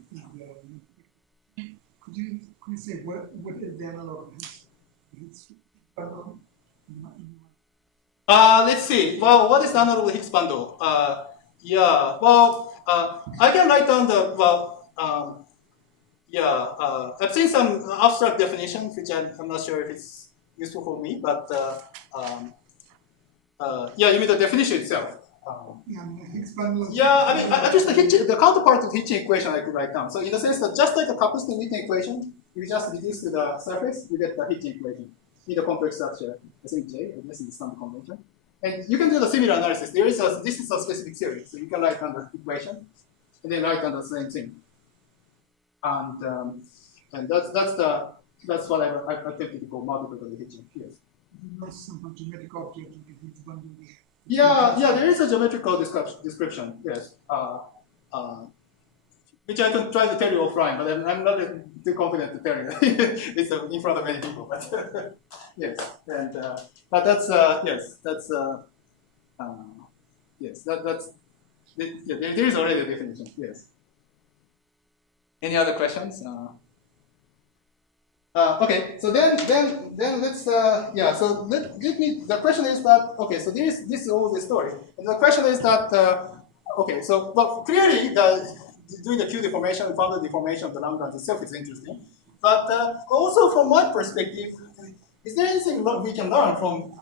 could you say what is the analog of Higgs bundle? Let's see. Well, what is the analog of Higgs bundle? Yeah. Well, I can write down the I've seen some abstract definitions, which I'm not sure if it's useful for me, but yeah, you mean the definition itself. Higgs bundle. Yeah, I mean, at least the counterpart of the Hitchin equation I could write down. So in the sense that just like the Kapustin-Witten equation, you just reduce to the surface, you get the Hitchin equation in the complex structure, I think J, I guess in the standard convention. And you can do the similar analysis. This is a specific theory, so you can write down the equation, and then write down the same thing. And that's what I attempted to call multiple Hitchin fields. Some geometrical object in the Higgs bundle. Yeah, there is a geometrical description, yes. Which I can try to tell you offline, but I'm not too confident to tell you. It's in front of many people, but yes. And but that's yes, that's yes, there is already a definition. Yes. Any other questions? Okay, so then let's So let me. The question is that okay. So this is all the story. And the question is that okay. So well, clearly doing the Q deformation, boundary deformation of the Langlands itself is interesting. But also from my perspective, is there anything we can learn from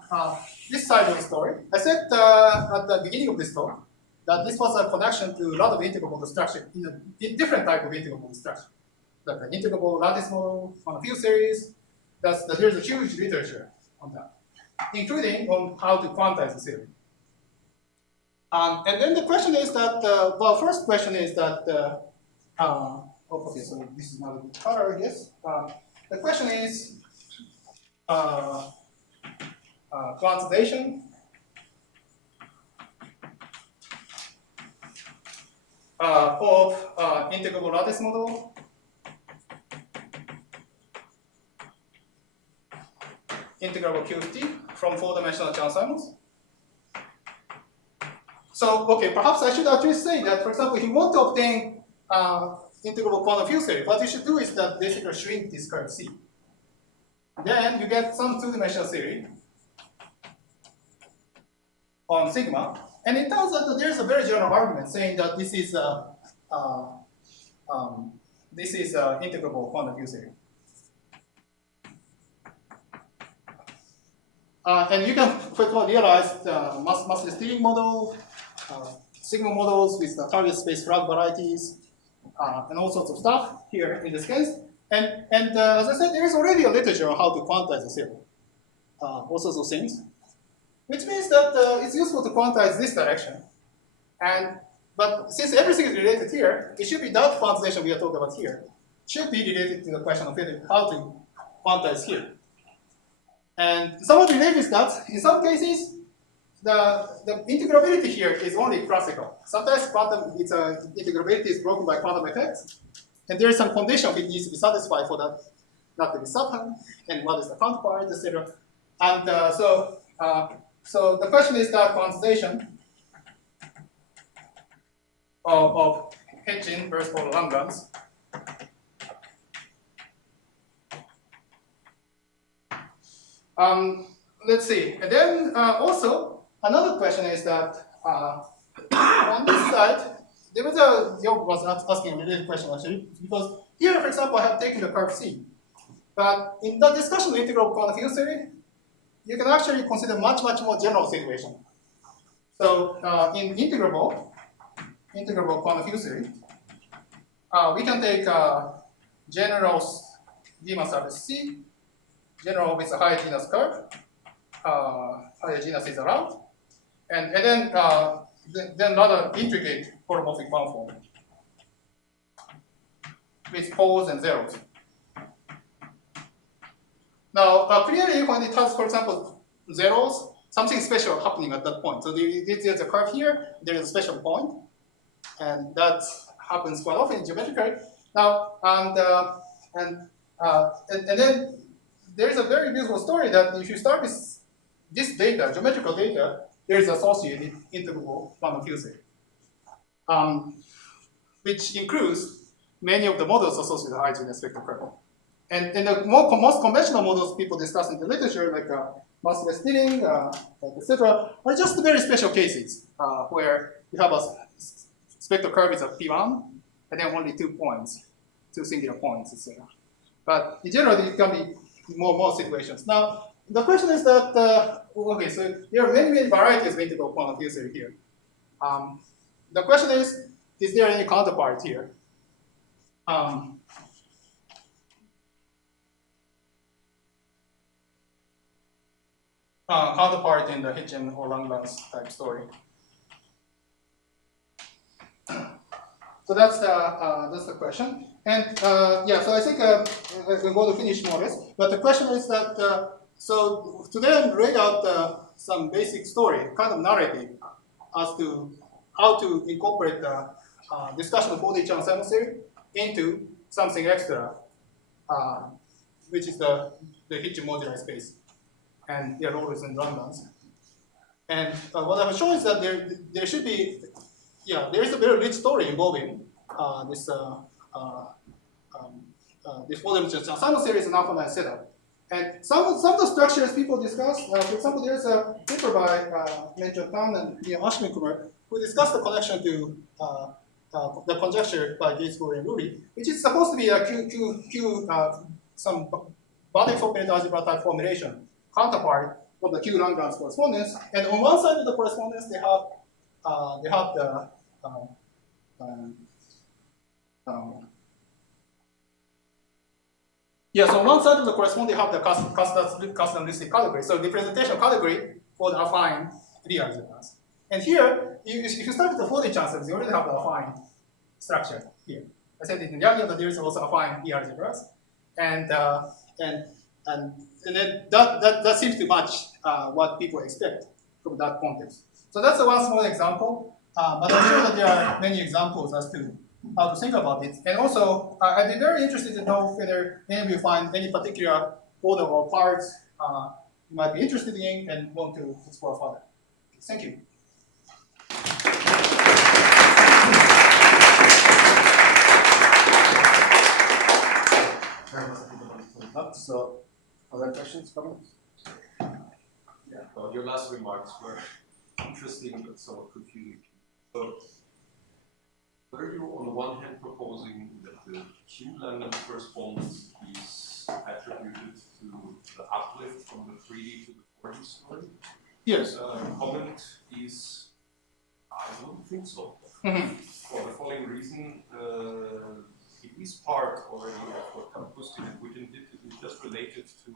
this side of the story? I said at the beginning of this talk that this was a connection to a lot of integrable structure in different type of integrable structure. Like the integrable lattice model on a field series, there's a huge literature on that, including on how to quantize the theory. And then the question is that, well, first question is that, okay, so this is not a good color, I guess. The question is quantization of integrable lattice model integrable QFT from four-dimensional Chern-Simons. So, okay, perhaps I should actually say that, for example, if you want to obtain integrable quantum field theory, what you should do is that basically shrink this curve C. Then you get some two-dimensional theory on sigma, and it turns out that there's a very general argument saying that this is integrable quantum field theory. And you can quickly realize the massless steering model, sigma models with the target space Frag varieties, and all sorts of stuff here in this case. And as I said, there is already a literature on how to quantize the theory, all sorts of things, which means that it's useful to quantize this direction. But since everything is related here, it should be that quantization we are talking about here should be related to the question of how to quantize here. And somewhat related is that in some cases, the integrability here is only classical. Sometimes integrability is broken by quantum effects, and there is some condition which needs to be satisfied for that not to be subhand, and what is the counterpart, etc. And so the question is that quantization of Hitchin versus Langlands. Let's see. And then also another question is that on this side, there was Job was asking a related question actually, because here, for example, I have taken the curve C. But in the discussion of integral quantum field theory, you can actually consider much more general situation. So in integrable quantum field theory, we can take general Riemann surface C, general with a high genus curve, higher genus is around, and then another intricate holomorphic bound form with poles and zeros. Now, clearly, when it has, for example, zeros, something special happening at that point. So there's a curve here, there is a special point, and that happens quite often geometrically. Now, and then there is a very beautiful story that if you start with this data, geometrical data, there is associated integrable quantum field theory, which includes many of the models associated with high-genus vector curve. And the most conventional models people discuss in the literature, like massless steering, etc., are just very special cases where you have a vector curve is at P1, and then only 2 points, 2 singular points, etc. But in general, it can be more situations. Now, the question is that, okay, so there are many varieties of integral quantum field theory here. The question is there any counterpart here? Counterpart in the Hitchin or Langlands type story. So that's the question. And yeah, so I think we're going to finish more or less. But the question is that, so today I laid out some basic story, kind of narrative, as to how to incorporate the discussion of 4D Chern-Simons theory into something extra, which is the Hitchin moduli space and their roles in Langlands. And what I was showing is that there should be, yeah, there is a very rich story involving this 4D Chern-Simons theory is an alpha-9 setup. And some of the structures people discuss, for example, there's a paper by Menjo Tan and Ashwin Kumar who discussed the connection to the conjecture by Gates, Gould, and Lurie, which is supposed to be a some bounding form algebra type formulation counterpart of the Q Langlands correspondence. And on one side of the correspondence, they have the yeah, so on one side of the correspondence, you have the custom listed category. So representation category for the affine real algebras. And here, if you start with the 4D Chern-Simons, you already have the affine structure here. I said in the area that there is also affine real algebras, and then that seems to match what people expect from that context. So that's the one small example, but I'm sure that there are many examples as to how to think about it. And also, I'd be very interested to know whether any of you find any particular order or parts you might be interested in and want to explore further. Thank you. So, other questions, comments? Yeah, well, your last remarks were interesting but somewhat confusing. So, were you on the one hand proposing that the Q-Langlands correspondence is attributed to the uplift from the 3D to the 4D story? Yes. Comment is, I don't think so. For the following reason, it is part already of what Kapustin and Witten did. It is just related to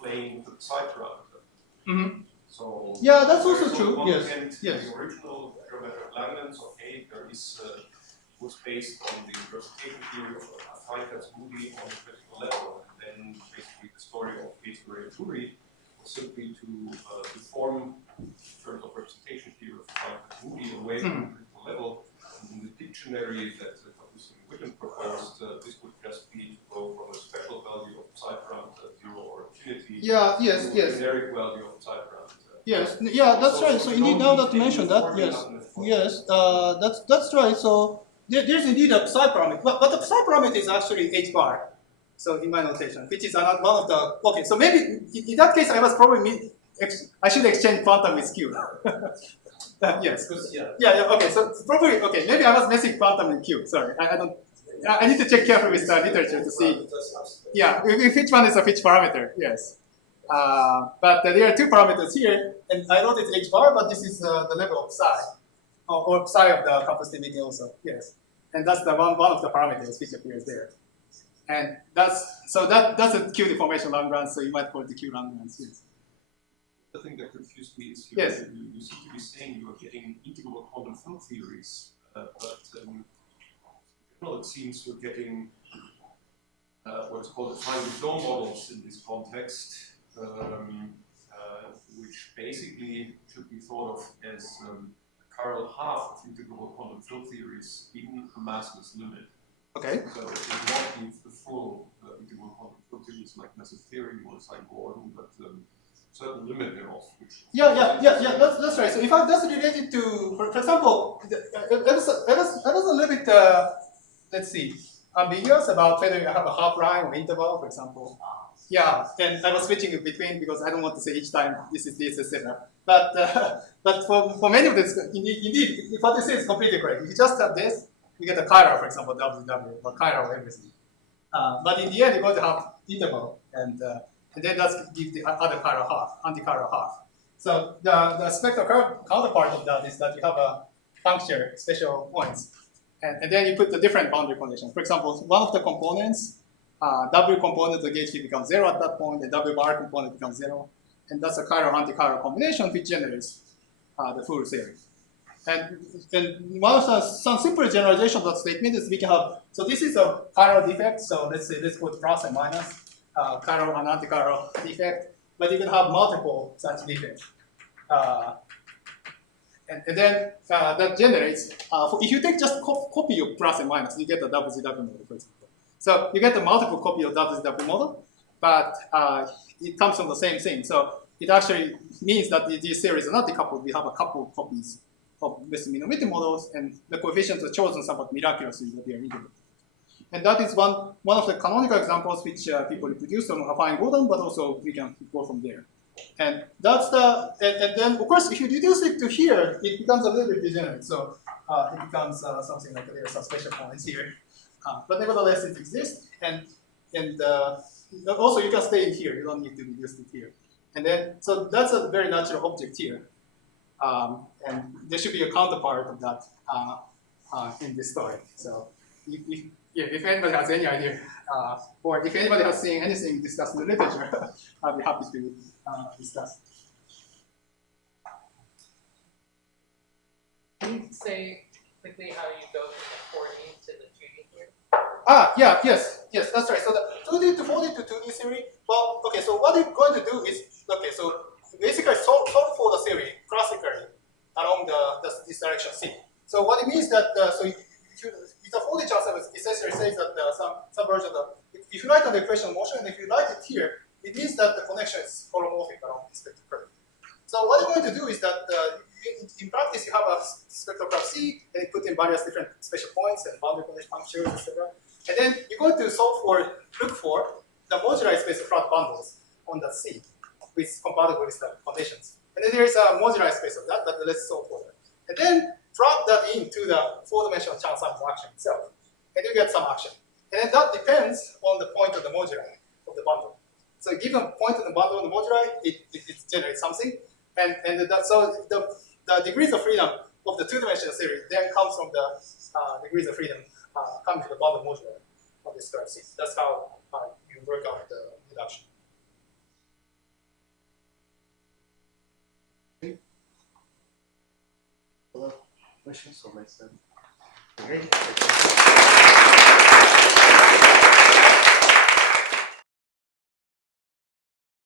playing the psi parameter. So yeah, that's also true. On Yes. one hand, yes. the original geometric Langlands, okay, there is was based on the interpretation theory of Heinz Moody on the critical level, and then basically the story of Gator and Turi was simply to form in terms of representation theory of Heinz Moody away from the critical level. And in the dictionary that Kapustin and Witten proposed, this would just be to go from a special value of psi parameter 0 or infinity to a generic value of psi parameter. Yes, yeah, that's right. So indeed, now that you mentioned that, yes, that's right. So there's indeed a psi parameter, but the psi parameter is actually h bar. So in my notation, which is another one of the okay. So maybe in that case, I was probably I should exchange quantum with Q. Yes. Yeah. Okay. So probably okay. Maybe I was messing quantum with Q. Sorry, I don't. I need to check carefully with the literature to see. Yeah, if which one is a which parameter. Yes. But there are two parameters here, and I wrote it h bar, but this is the level of psi, or psi of the compostivity also. Yes, and that's the one of the parameters which appears there, and that's a Q deformation Langlands. So you might call it the Q Langlands. Yes. The thing that confused me is yes. you seem to be saying you are getting integral quantum field theories, but well, it seems you're getting what is called the time-to-flow models in this context. Which basically should be thought of as a chiral half of integral quantum field theories in a massless limit. Okay. So it does not give the full integral quantum field theories like massive theory or like Gordon, but certain limit thereof. Yeah. That's right. So in fact, that's related to, for example, I was a little bit, let's see, ambiguous about whether you have a half line or interval, for example. Yeah, and I was switching it between because I don't want to say each time this is this, etc. But for many of this, indeed, what you say is completely correct. If you just have this, you get a chiral, for example, WW, or chiral everything. But in the end, you're going to have interval, and then that's give the other chiral half, anti-chiral half. So the spectral counterpart of that is that you have a puncture special points, and then you put the different boundary conditions. For example, one of the components. W component of the gauge fee becomes 0 at that point, and W bar component becomes 0. And that's a chiral anti-chiral combination which generates the full series. And one of some simple generalization of that statement is we can have, so this is a chiral defect, so let's put plus and minus, chiral and anti-chiral defect, but you can have multiple such defects. And then that generates, if you take just copy of plus and minus, you get the WZW model, for example. So you get a multiple copy of WZW model, but it comes from the same thing. So it actually means that these series are not decoupled. We have a couple of copies of Witten models, and the coefficients are chosen somewhat miraculously that they are integrated. And that is one of the canonical examples which people reproduce from affine Gordon, but also we can go from there. And that's and then of course if you reduce it to here, it becomes a little bit degenerate. So it becomes something like there are some special points here. But nevertheless, it exists, and also you can stay in here. You don't need to reduce it here. And then, so that's a very natural object here, and there should be a counterpart of that in this story. So, if anybody has any idea, or if anybody has seen anything discussed in the literature, I'll be happy to discuss. Can you say quickly how you go from the 4D to the 2D here? Yes, that's right. So the 2D to 4D to 2D theory, well, okay, so what we're going to do is, okay, so basically solve for the theory classically along this direction C. So what it means that, so if the 4D chance essentially says that some version of, if you write an equation of motion, and if you write it here, it means that the connection is holomorphic along the spectral curve. So what you're going to do is that in practice you have a spectral curve C, and you put in various different special points and boundary condition functions, etc. And then you're going to look for the moduli space of flat bundles on that C, which is compatible with the conditions. And then there is a moduli space of that, but let's solve for that. And then drop that into the four-dimensional Chern-Simons action itself, and you get some action. And then that depends on the point of the moduli of the bundle. So given a point on the bundle of the moduli, it generates something. So the degrees of freedom of the two-dimensional series then comes from the degrees of freedom coming to the bundle moduli of this curve C. That's how you work out the reduction. Other questions or let's Great.